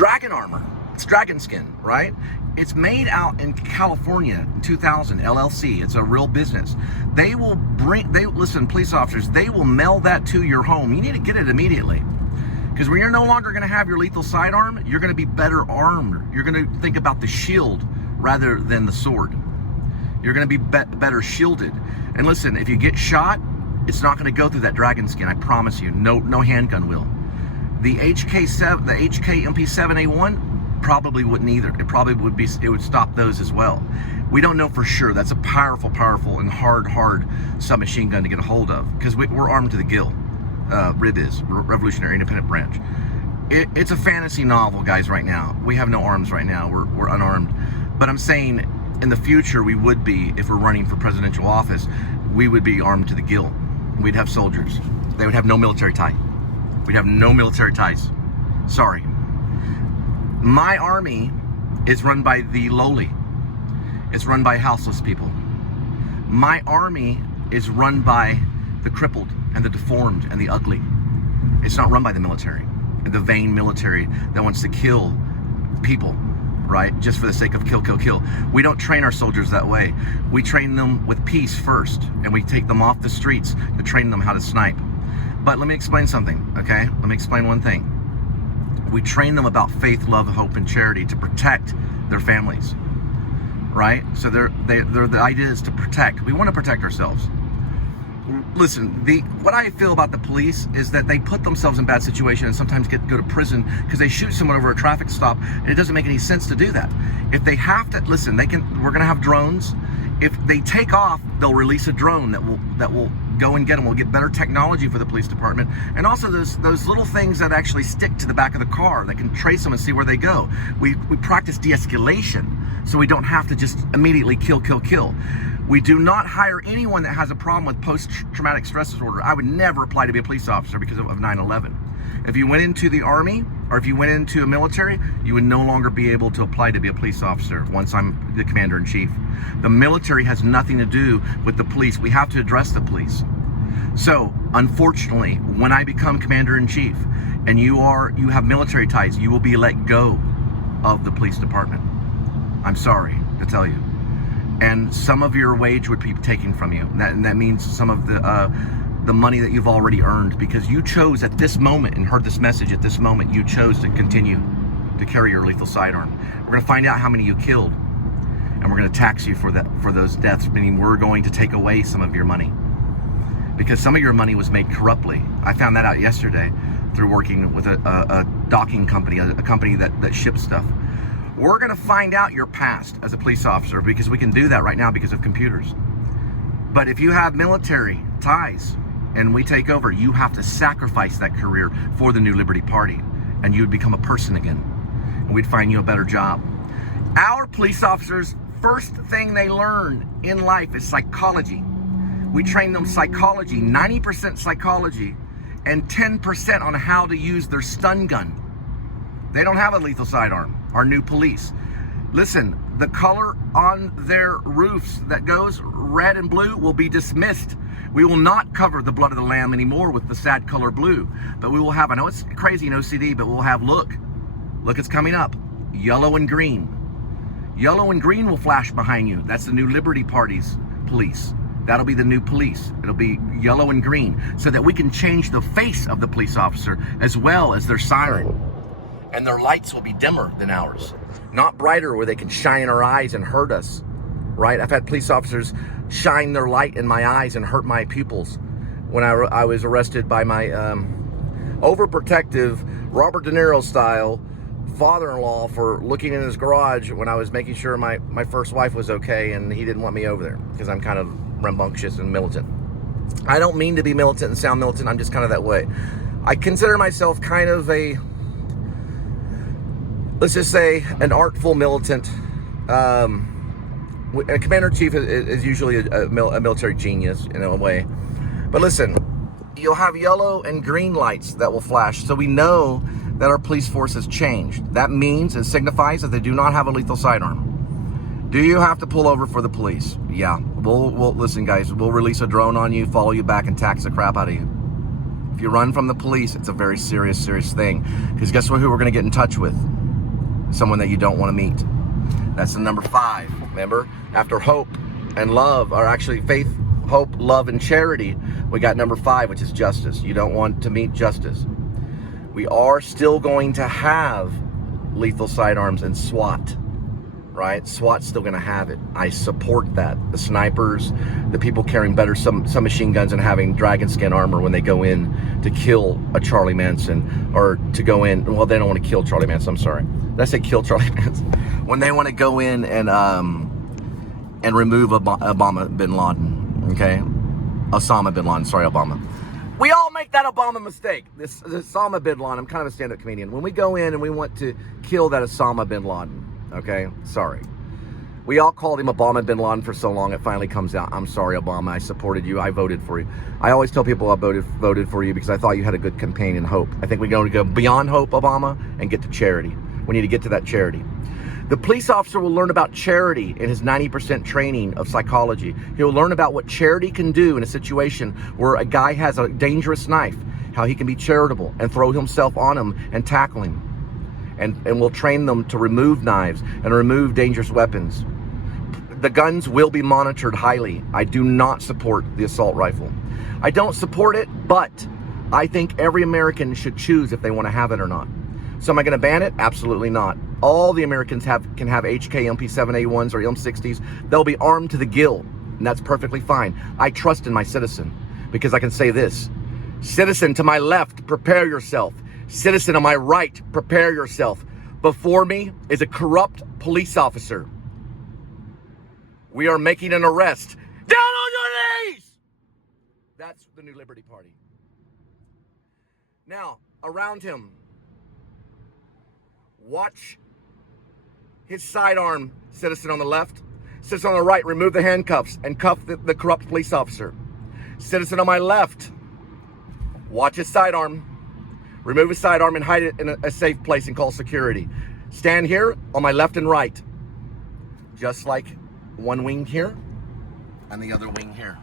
dragon armor. It's dragon skin, right? It's made out in California in 2000, LLC. It's a real business. Listen, police officers, they will mail that to your home. You need to get it immediately. Because when you're no longer going to have your lethal sidearm, you're going to be better armed. You're going to think about the shield rather than the sword. You're going to be better shielded. And listen, if you get shot, it's not going to go through that dragon skin. I promise you. No handgun will. The HK MP7A1 probably wouldn't either. It probably would be. It would stop those as well. We don't know for sure. That's a powerful, and hard submachine gun to get a hold of because we're armed to the gill. RIB is Revolutionary Independent Branch. It's a fantasy novel, guys. Right now, we have no arms. Right now, we're unarmed. But I'm saying, in the future, we would be if we're running for presidential office. We would be armed to the gill. We'd have soldiers. They would have no military tie. We'd have no military ties. Sorry. My army is run by the lowly. It's run by houseless people. My army is run by the crippled and the deformed and the ugly. It's not run by the military, the vain military that wants to kill people, right? Just for the sake of kill. We don't train our soldiers that way. We train them with peace first, and we take them off the streets to train them how to snipe. But let me explain something, okay? Let me explain one thing. We train them about faith, love, hope, and charity to protect their families, right? So the idea is to protect. We want to protect ourselves. Listen, what I feel about the police is that they put themselves in bad situations and sometimes go to prison because they shoot someone over a traffic stop, and it doesn't make any sense to do that. If they have to, listen, we're going to have drones. If they take off, they'll release a drone that will go and get them. We'll get better technology for the police department, and also those little things that actually stick to the back of the car that can trace them and see where they go. We practice de-escalation, so we don't have to just immediately kill. We do not hire anyone that has a problem with post-traumatic stress disorder. I would never apply to be a police officer because of 9/11. If you went into the Army or if you went into a military, you would no longer be able to apply to be a police officer once I'm the commander-in-chief. The military has nothing to do with the police. We have to address the police. So, unfortunately, when I become commander-in-chief and you have military ties, you will be let go of the police department. I'm sorry to tell you. And some of your wage would be taken from you. That means some of the money that you've already earned because you chose at this moment and heard this message at this moment, you chose to continue to carry your lethal sidearm. We're going to find out how many you killed, and we're going to tax you for those deaths, meaning we're going to take away some of your money because some of your money was made corruptly. I found that out yesterday through working with a docking company, a company that ships stuff. We're going to find out your past as a police officer because we can do that right now because of computers. But if you have military ties and we take over, you have to sacrifice that career for the New Liberty Party and you would become a person again. And we'd find you a better job. Our police officers, first thing they learn in life is psychology. We train them psychology, 90% psychology and 10% on how to use their stun gun. They don't have a lethal sidearm. Our new police. Listen, the color on their roofs that goes red and blue will be dismissed. We will not cover the blood of the lamb anymore with the sad color blue, but we will have, I know it's crazy in OCD, but we'll have, look, it's coming up, yellow and green. Yellow and green will flash behind you. That's the New Liberty Party's police. That'll be the new police. It'll be yellow and green so that we can change the face of the police officer as well as their siren. And their lights will be dimmer than ours, not brighter where they can shine in our eyes and hurt us, right? I've had police officers shine their light in my eyes and hurt my pupils when I was arrested by my overprotective Robert De Niro style father-in-law for looking in his garage when I was making sure my first wife was okay and he didn't want me over there because I'm kind of rambunctious and militant. I don't mean to be militant and sound militant. I'm just kind of that way. I consider myself kind of let's just say an artful militant. A commander-in-chief is usually a military genius in a way. But listen, you'll have yellow and green lights that will flash, so we know that our police force has changed. That means, it signifies that they do not have a lethal sidearm. Do you have to pull over for the police? Yeah. We'll listen, guys, we'll release a drone on you, follow you back, and tax the crap out of you. If you run from the police, it's a very serious thing. Because guess what? Who we're going to get in touch with? someone that you don't want to meet. That's the number 5. Remember, after hope and love, or actually faith, hope, love, and charity, we got number 5, which is justice. You don't want to meet justice. We are still going to have lethal sidearms and SWAT, right? SWAT's still going to have it. I support that. The snipers, the people carrying better some machine guns and having dragon skin armor when they go in to kill a Charlie Manson, or to go in, well, they don't want to kill Charlie Manson, I'm sorry. Did I say kill Charlie Manson? When they want to go in and remove Obama bin Laden, okay? Osama bin Laden, sorry, Obama. We all make that Obama mistake. This Osama bin Laden, I'm kind of a stand-up comedian. When we go in and we want to kill that Osama bin Laden, okay? Sorry. We all called him Obama bin Laden for so long, it finally comes out. I'm sorry, Obama, I supported you, I voted for you. I always tell people I voted for you because I thought you had a good campaign and hope. I think we're going to go beyond hope, Obama, and get to charity. We need to get to that charity. The police officer will learn about charity in his 90% training of psychology. He'll learn about what charity can do in a situation where a guy has a dangerous knife, how he can be charitable and throw himself on him and tackle him. And we'll train them to remove knives and remove dangerous weapons. The guns will be monitored highly. I do not support the assault rifle. I don't support it, but I think every American should choose if they want to have it or not. So am I going to ban it? Absolutely not. All the Americans can have HK MP7A1s or M60s. They'll be armed to the gill, and that's perfectly fine. I trust in my citizen because I can say this. Citizen to my left, prepare yourself. Citizen on my right, prepare yourself. Before me is a corrupt police officer. We are making an arrest. Down on your knees! That's the New Liberty Party. Now, around him, watch his sidearm, citizen on the left. Citizen on the right, remove the handcuffs and cuff the corrupt police officer. Citizen on my left, watch his sidearm, remove his sidearm and hide it in a safe place and call security. Stand here on my left and right, just like one wing here and the other wing here.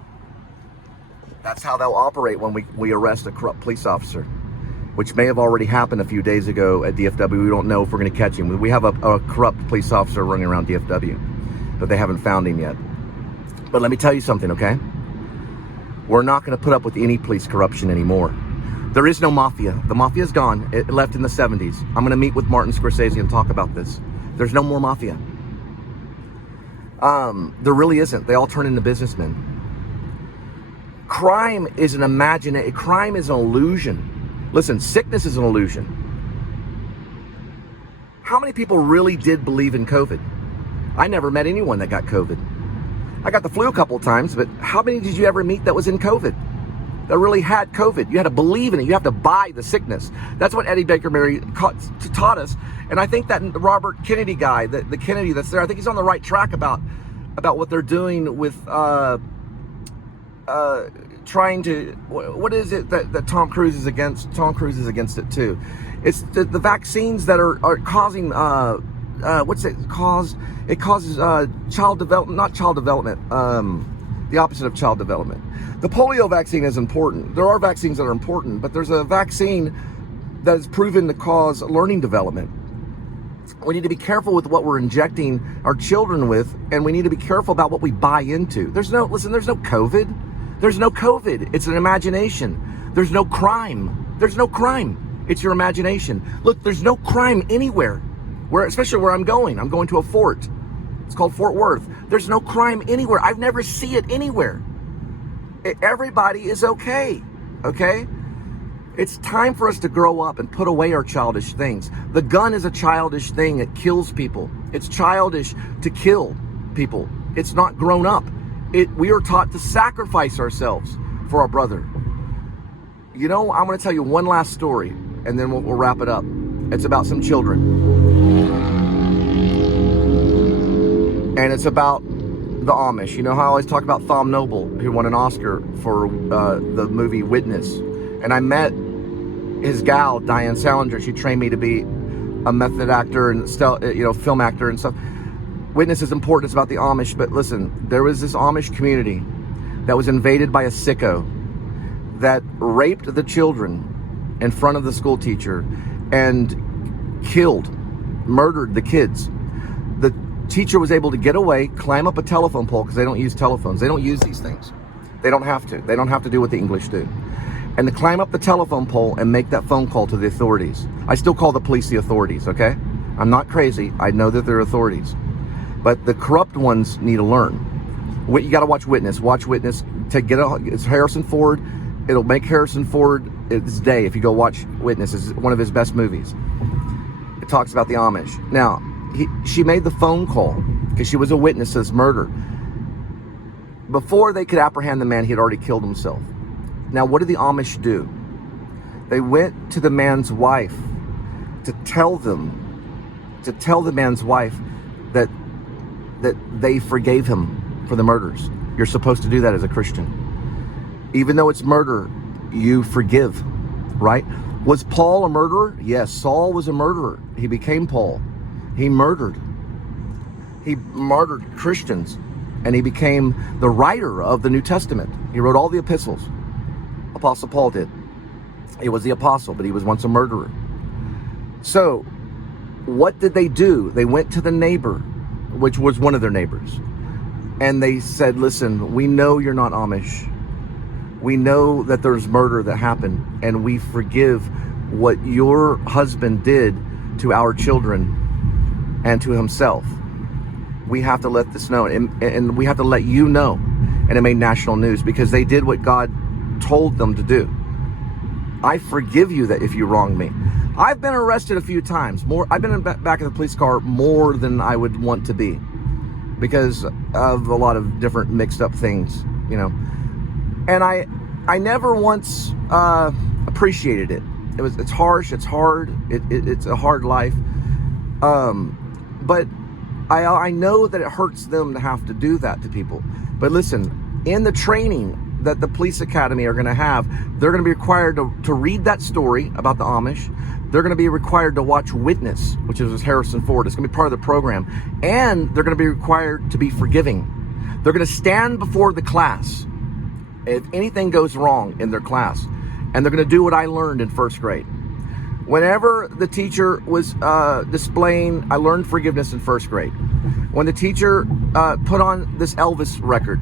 That's how they'll operate when we arrest a corrupt police officer, which may have already happened a few days ago at DFW. We don't know if we're going to catch him. We have a corrupt police officer running around DFW, but they haven't found him yet. But let me tell you something, okay? We're not going to put up with any police corruption anymore. There is no mafia. The mafia is gone. It left in the 70s. I'm going to meet with Martin Scorsese and talk about this. There's no more mafia. There really isn't. They all turn into businessmen. Crime is an imagination. Crime is an illusion. Listen, sickness is an illusion. How many people really did believe in COVID? I never met anyone that got COVID. I got the flu a couple of times, but how many did you ever meet that was in COVID? That really had COVID? You had to believe in it. You have to buy the sickness. That's what Eddie Baker Mary taught us. And I think that Robert Kennedy guy, the Kennedy that's there, I think he's on the right track about what they're doing with trying to, what is it that Tom Cruise is against? Tom Cruise is against it too. It's the vaccines that are causing, what's it cause? It causes child development, not child development, the opposite of child development. The polio vaccine is important. There are vaccines that are important, but there's a vaccine that is proven to cause learning development. We need to be careful with what we're injecting our children with, and we need to be careful about what we buy into. There's no COVID. There's no COVID. It's an imagination. There's no crime. There's no crime. It's your imagination. Look, there's no crime anywhere, especially where I'm going. I'm going to a fort. It's called Fort Worth. There's no crime anywhere. I've never seen it anywhere. Everybody is okay, okay? It's time for us to grow up and put away our childish things. The gun is a childish thing. It kills people. It's childish to kill people. It's not grown up. We are taught to sacrifice ourselves for our brother. You know, I'm going to tell you one last story, and then we'll wrap it up. It's about some children. And it's about the Amish. You know how I always talk about Thom Noble, who won an Oscar for the movie Witness. And I met his gal, Diane Salinger. She trained me to be a method actor and film actor and stuff. Witness is important. It's about the Amish. But listen, there was this Amish community that was invaded by a sicko that raped the children in front of the school teacher and killed murdered the kids. The teacher was able to get away, climb up a telephone pole, because they don't use telephones. They don't use these things. They don't have to. They don't have to do what the English do. And to climb up the telephone pole and make that phone call to the authorities. I still call the police the authorities, okay? I'm not crazy. I know that they're authorities. But the corrupt ones need to learn. You got to watch Witness. Watch Witness. It's Harrison Ford. It'll make Harrison Ford its day if you go watch Witness. It's one of his best movies. It talks about the Amish. Now, she made the phone call because she was a witness to this murder. Before they could apprehend the man, he had already killed himself. Now, what did the Amish do? They went to the man's wife to tell the man's wife that they forgave him for the murders. You're supposed to do that as a Christian. Even though it's murder, you forgive, right? Was Paul a murderer? Yes, Saul was a murderer. He became Paul. He martyred Christians, and he became the writer of the New Testament. He wrote all the epistles. Apostle Paul did. He was the apostle, but he was once a murderer. So, what did they do? They went to the neighbor, which was one of their neighbors, and they said, listen, we know you're not Amish. We know that there's murder that happened, and we forgive what your husband did to our children and to himself. We have to let this know, and we have to let you know. And it made national news because they did what God told them to do. I forgive you that if you wronged me. I've been arrested a few times. I've been in back of the police car more than I would want to be because of a lot of different mixed up things, you know. And I never once appreciated it. It's harsh. It's hard. It's a hard life. But I know that it hurts them to have to do that to people. But listen, in the training that the police academy are going to have, they're going to be required to read that story about the Amish. They're going to be required to watch Witness, which is Harrison Ford. It's going to be part of the program. And they're going to be required to be forgiving. They're going to stand before the class if anything goes wrong in their class. And they're going to do what I learned in first grade. Whenever the teacher was displaying, I learned forgiveness in first grade. When the teacher put on this Elvis record,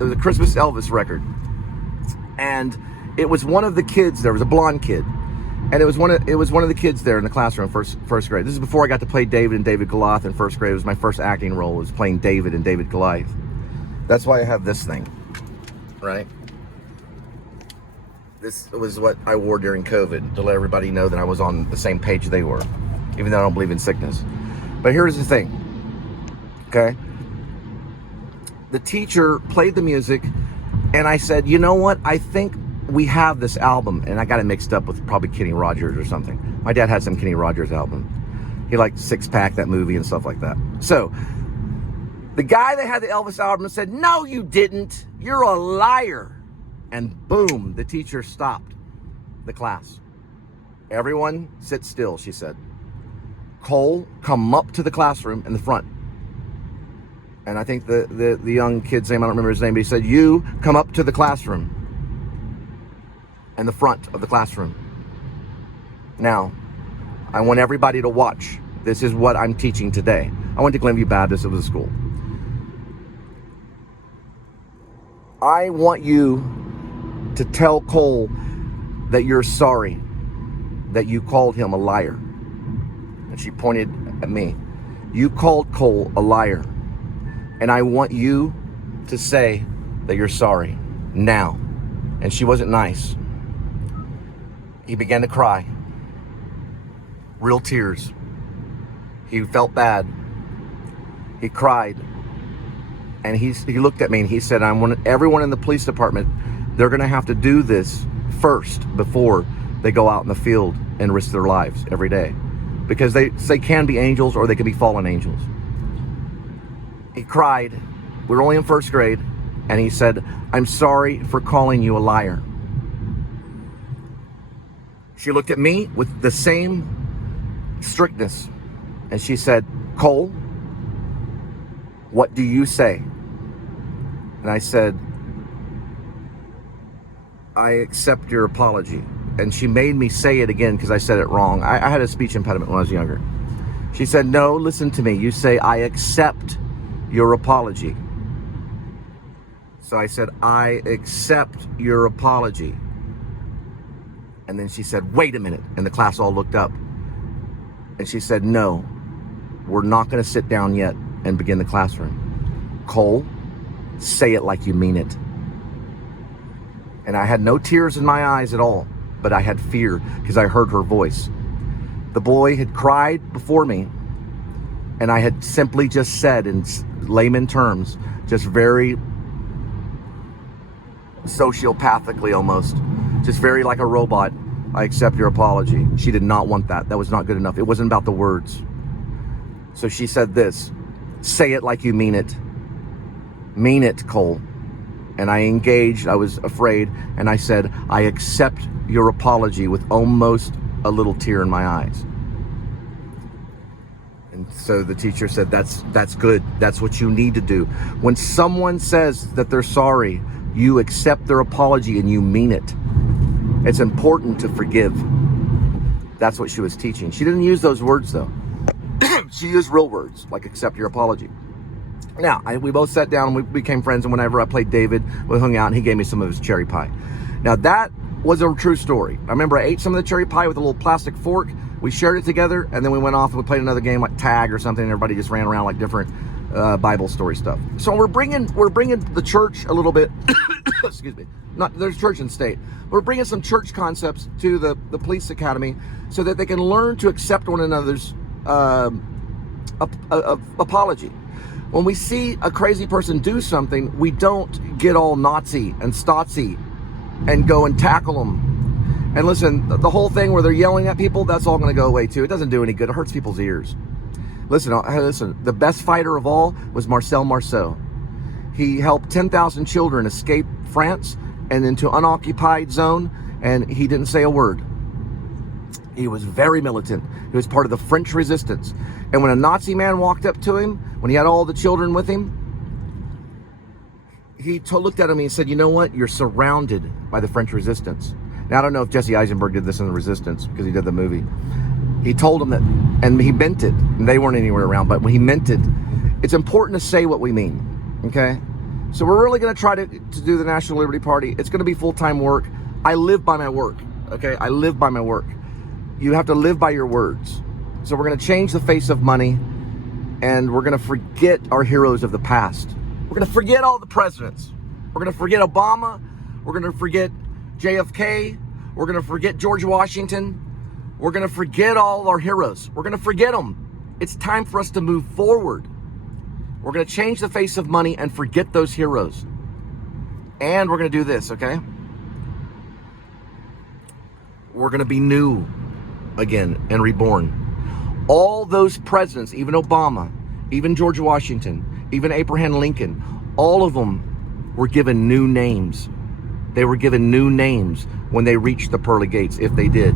it was a Christmas Elvis record, and it was one of the kids. There was a blonde kid, and it was one of the kids there in the classroom, first grade. This is before I got to play David and David Goliath in first grade. It was my first acting role. It was playing David and David Goliath. That's why I have this thing, right? This was what I wore during COVID to let everybody know that I was on the same page they were, even though I don't believe in sickness. But here's the thing, okay? The teacher played the music, and I said, you know what? I think we have this album, and I got it mixed up with probably Kenny Rogers or something. My dad had some Kenny Rogers album. He liked Six Pack, that movie, and stuff like that. So the guy that had the Elvis album said, no, you didn't. You're a liar. And boom, the teacher stopped the class. Everyone sit still, she said. Cole, come up to the classroom in the front. And I think the young kid's name, I don't remember his name, but he said, you come up to the classroom. In the front of the classroom. Now, I want everybody to watch. This is what I'm teaching today. I went to Glenview Baptist, it was a school. I want you to tell Cole that you're sorry that you called him a liar. And she pointed at me. You called Cole a liar. And I want you to say that you're sorry now. And she wasn't nice. He began to cry. Real tears. He felt bad. He cried. And he looked at me and he said, I want everyone in the police department, they're going to have to do this first before they go out in the field and risk their lives every day. Because they can be angels or they can be fallen angels. He cried. We were only in first grade. And he said, I'm sorry for calling you a liar. She looked at me with the same strictness. And she said, Cole, what do you say? And I said, I accept your apology. And she made me say it again because I said it wrong. I had a speech impediment when I was younger. She said, no, listen to me. You say, I accept your apology. So I said, I accept your apology. And then she said, wait a minute. And the class all looked up. And she said, no, we're not going to sit down yet and begin the classroom. Cole, say it like you mean it. And I had no tears in my eyes at all, but I had fear because I heard her voice. The boy had cried before me, and I had simply just said in layman terms, just very sociopathically almost, just very like a robot, I accept your apology. She did not want that. That was not good enough. It wasn't about the words. So she said this, say it like you mean it. Mean it, Cole. And I engaged, I was afraid, and I said, I accept your apology with almost a little tear in my eyes. And so the teacher said, that's good. That's what you need to do. When someone says that they're sorry, you accept their apology and you mean it. It's important to forgive. That's what she was teaching. She didn't use those words though. She used real words like accept your apology. Now, we both sat down and we became friends, and whenever I played David, we hung out and he gave me some of his cherry pie. Now that was a true story. I remember I ate some of the cherry pie with a little plastic fork. We shared it together, and then we went off and we played another game like tag or something, and everybody just ran around like different Bible story stuff. So we're bringing the church a little bit, excuse me, there's church and state. We're bringing some church concepts to the police academy so that they can learn to accept one another's apology. When we see a crazy person do something, we don't get all Nazi and Stasi and go and tackle them. And listen, the whole thing where they're yelling at people, that's all going to go away too. It doesn't do any good. It hurts people's ears. Listen, the best fighter of all was Marcel Marceau. He helped 10,000 children escape France and into unoccupied zone, and he didn't say a word. He was very militant. He was part of the French resistance. And when a Nazi man walked up to him, when he had all the children with him, he looked at him and he said, you know what? You're surrounded by the French resistance. Now, I don't know if Jesse Eisenberg did this in the Resistance because he did the movie. He told him that, and he meant it. And they weren't anywhere around, but when he meant it, it's important to say what we mean, okay? So we're really going to try to do the National Liberty Party. It's going to be full-time work. I live by my work, okay? I live by my work. You have to live by your words. So we're going to change the face of money, and we're going to forget our heroes of the past. We're going to forget all the presidents. We're going to forget Obama. We're going to forget JFK. We're going to forget George Washington. We're going to forget all our heroes. We're going to forget them. It's time for us to move forward. We're going to change the face of money and forget those heroes. And we're going to do this, okay? We're going to be new again and reborn. All those presidents, even Obama, even George Washington, even Abraham Lincoln, all of them were given new names. They were given new names when they reached the pearly gates, if they did.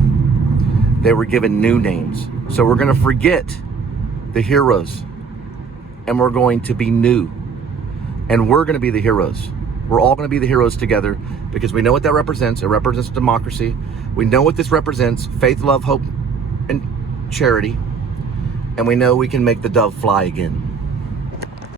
They were given new names. So we're going to forget the heroes, and we're going to be new. And we're going to be the heroes. We're all going to be the heroes together because we know what that represents. It represents democracy. We know what this represents: faith, love, hope, and charity. And we know we can make the dove fly again.